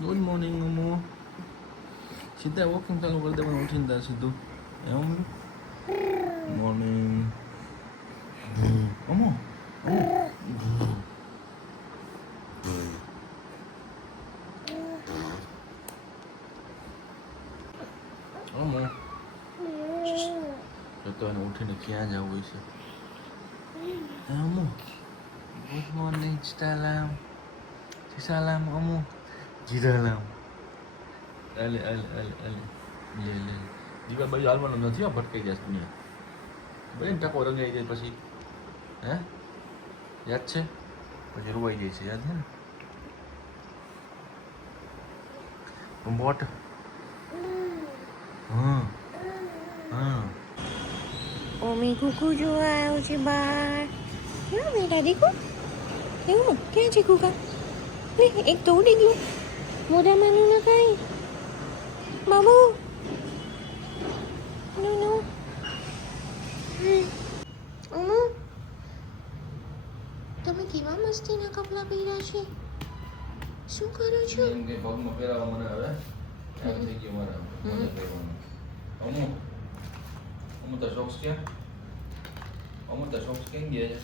Good morning અમો. સીધા walking ચાલુ કરી દેવાનું ઉઠીને તાર સીધું. એમ મોર્નિંગ અમો. અમો તો એને ઉઠીને ક્યાં જવું છે? અમો ગુડ મોર્નિંગ સલામ સલામ અમો જીરાલામ. અલે અલે અલે અલે લે લે દીવા બાજુ હાલવાનું નથી હો, ભટકાઈ જશે દુનિયા. બને ટકો રંગાઈ જાય પછી હે યાદ છે? પછી રોવાઈ જાય છે, યાદ છે ને? બોટ હા હા ઓમી કુકુ જોવા આવ્યો છે બહાર. ક્યાં બેટા દીકુ? એવું ક્યાં છે કુકા? એક તો ઉડી ગયું મોઢામાં નું ન કાંઈ. બાબુ નો નો ઓમો તમે કેવા મસ્તીના કપડાં પહેર્યા છે? શું કરો છો? એમ કે પગમાં પહેરાવા મને હવે એમ થઈ ગયું મારા મને પહેરવાનું. અમુ અમુ તો શોક્સ ક્યાં? અમુ તો શોક્સ ક્યાં ગયા છે?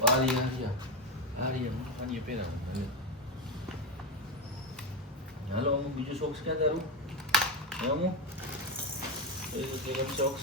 વારી આની પહેરાવું હાલે. હાલો અમુ બીજું શોક્સ ક્યાં તારું? હે અમુ એ સેકન્ડ શોક્સ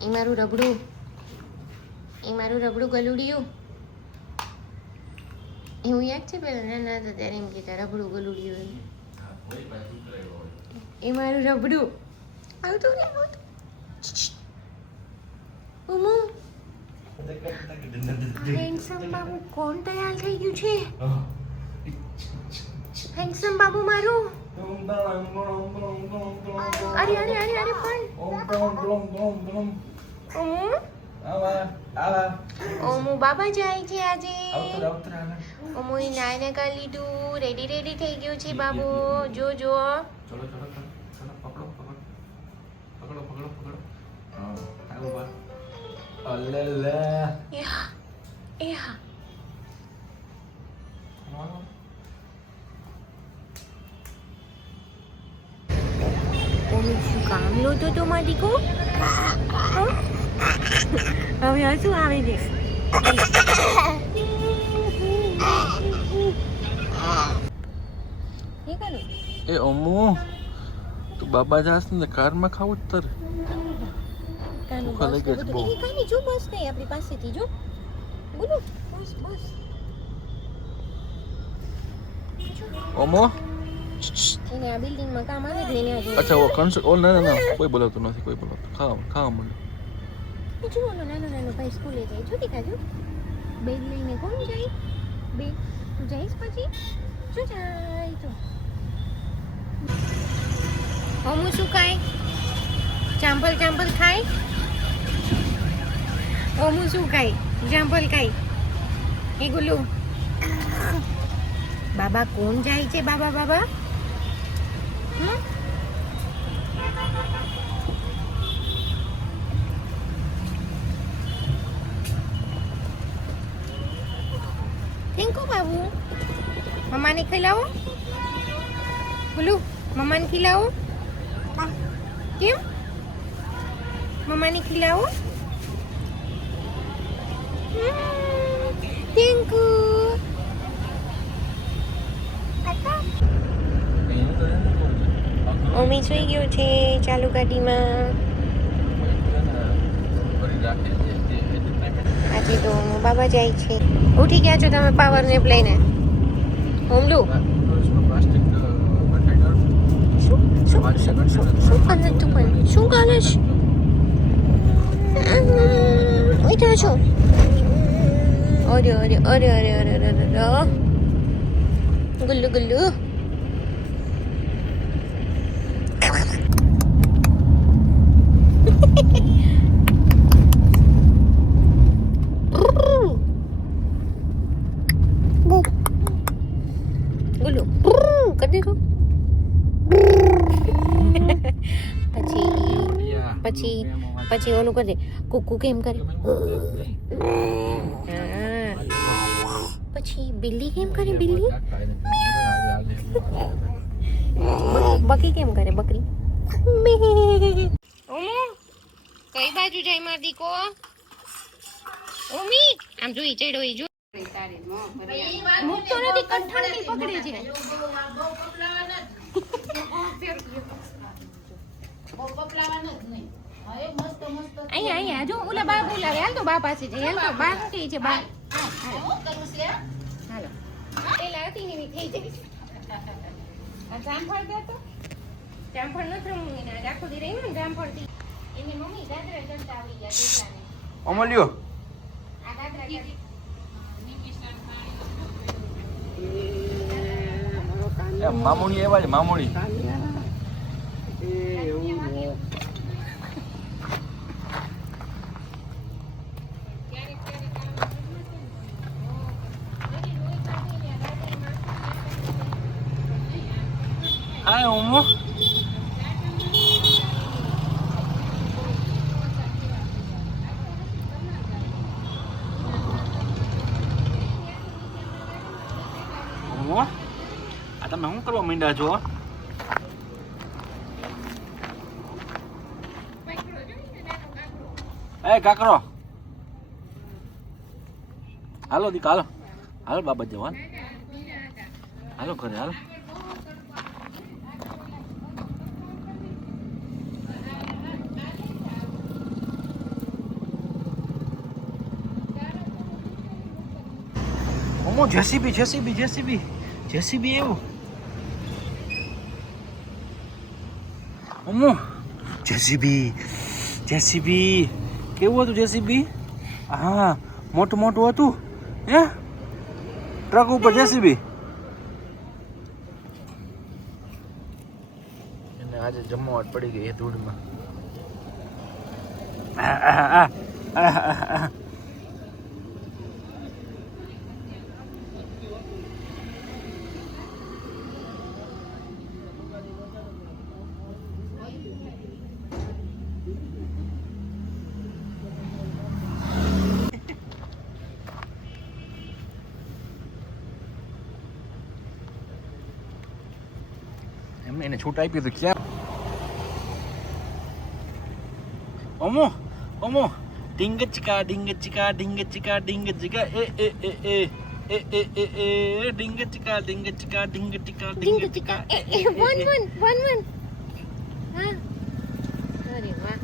એ મારું રબડું ગલુડિયું. એવું યાદ છે પેલા નાના હતા ત્યારે એમ કહેતા રબડું ગલુડિયું. એ મારું રબડું આવતું ને આવતું. ઓમો હેન્ડસમ બાબુ કોણ તૈયાર થઈ ગયું છે? હેન્ડસમ બાબુ મારું. અરે અરે અરે અરે પણ ઓમુ બાબા જાય છે આજે. ઓમુ એ નાઈને કરી લીધું, રેડી થઈ ગયું છે બાબુ. જો જો ચલો ચલો ચલો ચલો પકડો પકડો પકડો પકડો પકડો. હા આવો બા. અલે લે એ હા ઓમુ શું કામ લોતો તો માં દીકો? હવે હજુ આવી જઈશ. એ અમુ તું બાબા જાસ ને કારમાં ખાવું જ તર ભૂખા લાગે છે બહુ. કાની જો બસ નહીં આપણી પાસેથી જો બોલો બસ બસ. અમુ એને આ બિલ્ડિંગમાં કામ આવે જ ને એને અચ્છા ઓ કન્સર્ટ ઓ ના ના કોઈ બોલાવતું નથી, કોઈ બોલાવતું. ખાવા મને જો નાનો ભાઈ સ્કૂલે જાય છોટી કાજુ બેગ લઈને કોણ જાય? બેગ તું જઈશ પછી શું જાય તો અમુ શું ખાય? ચાંપલ ખાય? અમુ શું ખાય? ચાંપલ ખાય? એ ગુલ્લુ બાબા કોણ જાય છે? બાબા થેન્ક યુ બાબુ. મમ્માને ખીલાવો બોલું. મમ્માને ખીલાવો. કેમ મમ્માને ખીલાવો? Thank you. મમ્મી સુઈ ગયો છે ચાલુ ગાડીમાં. આજે તો બાબા જાય છે. ઉઠી ગયા છો તમે પાવર નેપ લઈને? હોમલું શું કરે તું પણ? શું કરે છે? ઉઠ્યા છો? અરે અરે અરે અરે અરે અરે ગુલ્લુ કરી દીધું. પછી પછી ઓલું કરે કુકુ કેમ કરે પછી બિલ્લી કેમ કરે બિલ્લી બકી કેમ કરે બકરી કઈ બાજુ જાય માર દીકો ઓમી આમ જોઈ ચડો ઈ જો મુકતો નથી કંઠાળથી પકડે છે અહીંયા જો ઓલા બા બોલાવે હાલ તો બા પાસે જઈ હાલ તો બા શું કહે છે બા હાલો પેલા હતી ને થઈ જાય આ જામફળ દે તો જામફળ નથી રમવું એને આખો દી રહી ને જામફળ થી એની મમ્મી દાદરા ચડતા આવી ગયા દીકરાને અમલ્યો આ દાદરા મામુણી એવા છે મામુણી હાય ઓમો આ તમે શું કરવા માંડ્યા છો એ કાકરો હાલો દીક હાલો હાલો બાબા જવાન હાલો ઘરે હાલો ઓમો જેસીબી જેસીબી જેસીબી જેસીબી એવું ઓમો જેસીબી જેસીબી કેવું હતું જેસીબી હા મોટું મોટું હતું હે ટ્રક ઉપર જેસીબી એને આજે જમવાટ પડી ગઈ એ ધૂળમાં એને છૂટ આપી તો ક્યાં ઓમો ઓમો ડિંગચકા ડિંગચકા ડિંગચકા ડિંગચકા એ એ એ એ એ એ એ એ ડિંગચકા ડિંગચકા ડિંગચકા ડિંગચકા વન હા અરે વાહ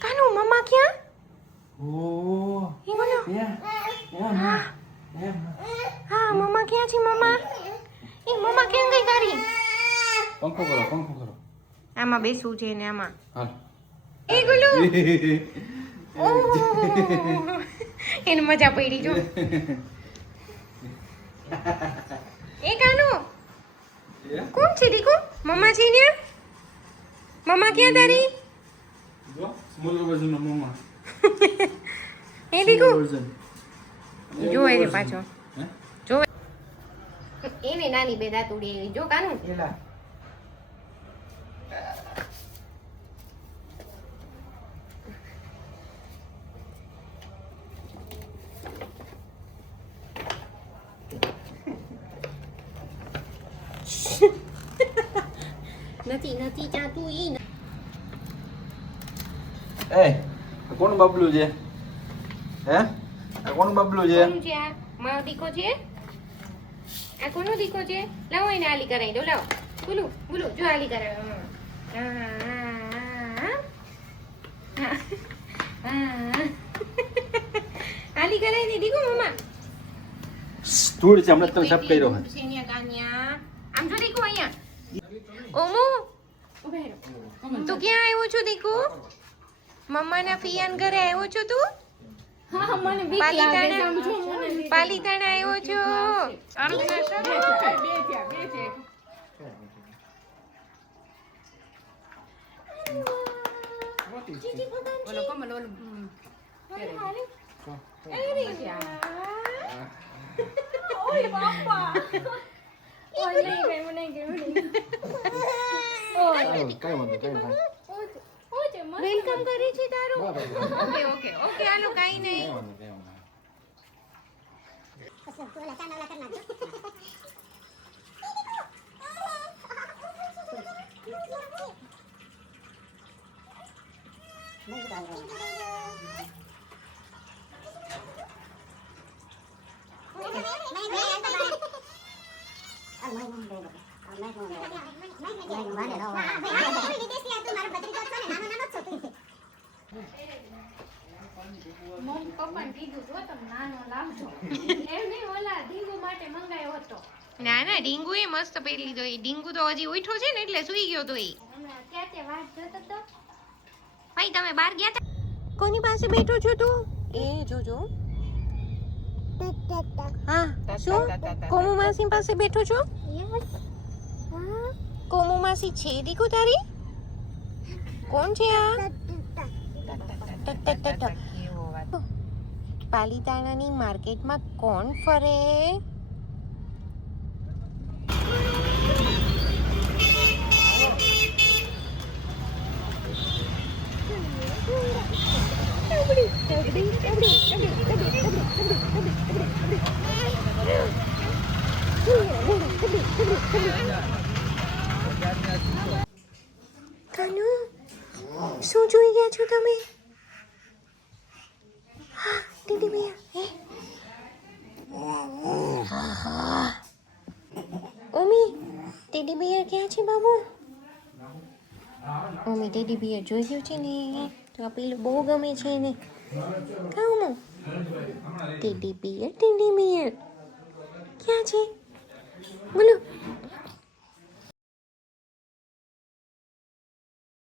કાનુ મમ્મા ક્યાં ઓ એ બોલો હા હા મમ્મા ક્યાં છે મમ્મા એ મમ્મા કેમ ગઈ તારી પંખો કરો આમાં બેસવું છે ને આમાં હાલ એ ગુલુ ઓહ એને મજા પડી જો એ કાનુ કોણ છે દીકુ મમ્મા છે ને મમ્મા ક્યાં તારી જો સ્મોલ વર્ઝન નો મમ્મા એ દીકુ જોવે છે પાછો જોવે એને નાની બે દાંતુડી એવી જો કાનુ એલા નથી ચાતું ઈ એ કોણ બબલું છે હે આ કોણ બબલું છે કોણ છે આ મારો દીકો છે આ કોનો દીકો છે લાવો એને આલી કરાવી દો લાવો બોલું જો આલી કરાવે આલી કરાવી દે દીકો મમ્મા ધૂળ છે હમણાં તમે સબ કર્યો હે આમ જો દીકો અહીંયા ઓમો તું ક્યાં આવ્યો છો દીકો મમ્માના ફિયાન ઘરે આવ્યો છો તું હા મને બીક લાગે સમજો મને પાલીતાણા આવ્યો છો ઓલો કમલ ઓલો ઓય બાપા ઓય નહીં ગઈ મને ગઈ કાંઈ વાંધો વેલકમ કરે છે તારું. ઓકે ઓકે ઓકે હાલો કાંઈ નહીં. મમ્મી પપ્પાને કીધું તો તમે નાનો લાવજો એમ નહીં ઓલા ઢીંગુ માટે મંગાયો હતો ના ના ડીંગુ એ મસ્ત પહેરી લીધો. એ ડીંગુ તો હજી ઉઠો છે ને એટલે સુઈ ગયો તો એ. હમણાં ત્યાં વાત જોતો તો ભાઈ તમે બહાર ગયા હતા? કોની પાસે બેઠો છો તું? એ જોજો. હા શું કોમુ માસી પાસે બેઠો છો? કોમુ માસી છે દીકુ તારી? કોણ છે આ? પાલીતાણાની માર્કેટમાં કોણ ફરે? કાનુ શું જોઈ ગયા છો તમે? ટીટી ભૈયા ઓમી ટેડી બિયર ક્યાં છે બાબુ? ઓમી ટેડી બિયર જોઈ ગયું છે ને તો આ પેલું બહુ ગમે છે એને. ખાઉં ટેડી બિયર ક્યાં છે બોલો?